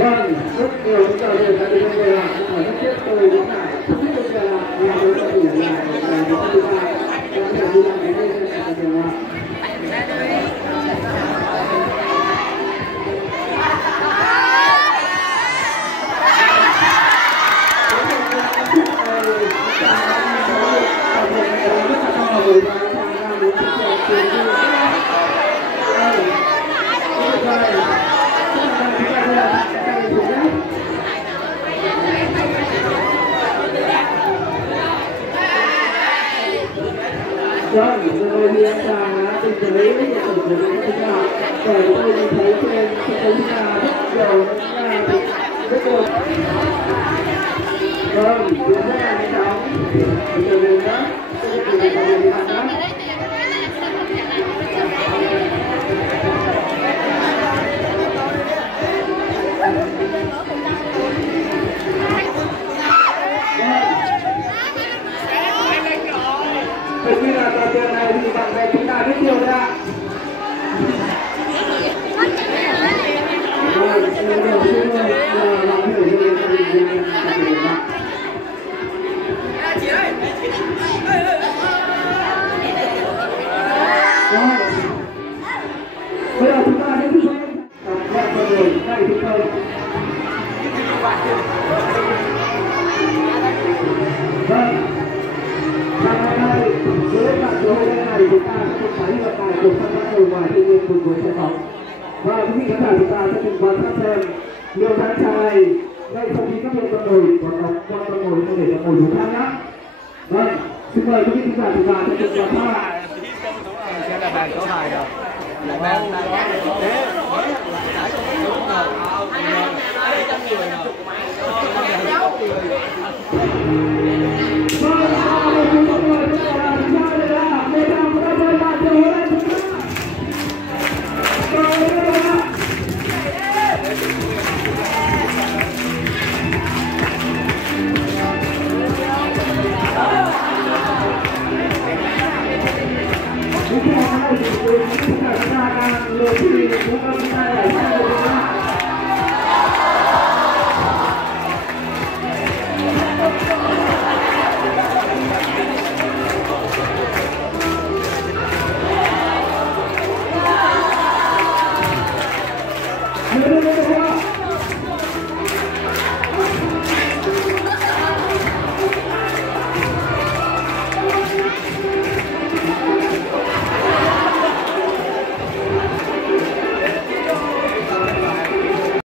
Vâng, rất nhiều chúng ta đều đã đi về làm nhưng mà rất tiếc tôi cũng phải không biết được là làm đối tượng đủ là những thứ ba có thể đi làm cái này là điều nào. Vâng, rồi thì em chàng đã tìm thấy những hiện tượng của những chúng ta để tôi nhìn thấy trên chúng ta rất nhiều rất nhiều. Vâng, thì rất là nhanh chóng từ từ đó từ từ từ từ đó. Thực như là tờ tiền này thì bạn bè chúng ta rất nhiều đấy ạ. Bây giờ chúng ta sẽ tiếp tục các con người này thì không. Vâng. Với bạn số hôm nay chúng ta sẽ cùng thấy vận tải của sân bay ngoài thiên nhiên cùng với sân bóng. Và quý vị khán giả chúng ta sẽ cùng quan sát xem nhiều tháng trà này ngay sau khi các con ngồi còn đọc con ngồi có thể là ngồi đủ khác nhé. Vâng, xin mời quý vị khán giả chúng ta sẽ cùng quan sát. Sẽ là bàn số 2 rồi.